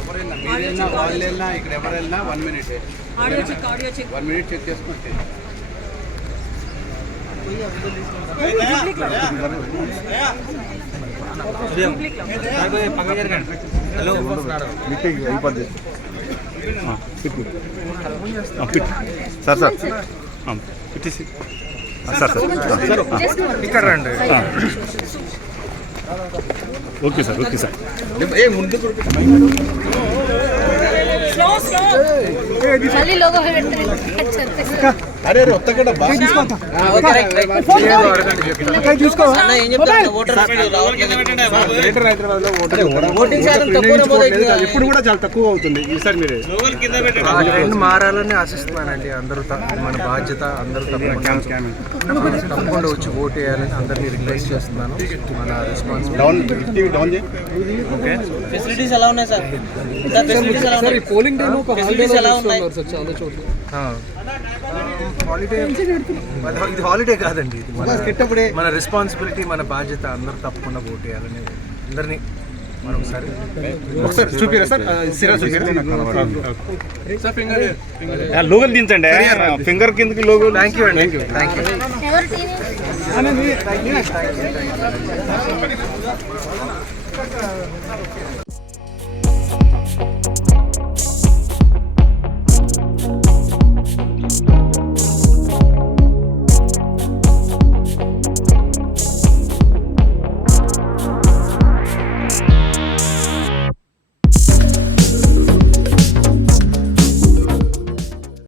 ఎవరైనా మీరైనా వాళ్ళైనా ఇక్కడ ఎవరైనా 1 minute 1 minute చెక్ చేసుకుంటే హలో మీటింగ్ అయిపోద్ది సార్ సార్ పెట్టేసి సార్ సార్ ఇక్కడ రండి ఓకే సార్ ఓకే సార్ మళ్ళీ లోగో అరే అరే ఒత్తగడ ఎప్పుడు కూడా చాలా తక్కువ అవుతుంది ఈసారి మీరు ట్రెండ్ మారాలని ఆశిస్తున్నానండి. అందరూ మన బాధ్యత, అందరూ తప్పకుండా వచ్చి ఓటు వేయాలని అందరినీ రిక్వెస్ట్ చేస్తున్నాను. మన రెస్పాన్సిబిలిటీ ఫెసిలిటీస్ ఎలా ఉన్నాయి సార్? పోలింగ్ టైం ఒక హాలిడే ఎలా ఉన్నాయి సార్ చాలా చోట్ల. హాలిడే ఇది హాలిడే కాదండి, ఇది మన రెస్పాన్సిబిలిటీ, మన బాధ్యత. అందరూ తప్పకుండా ఓటు వేయాలని అందరినీ మరొకసారి చూపిరా సార్ లోగోలు దించండి, ఫింగర్ కిందకి లోగో. థ్యాంక్ యూ అండి. Thank you.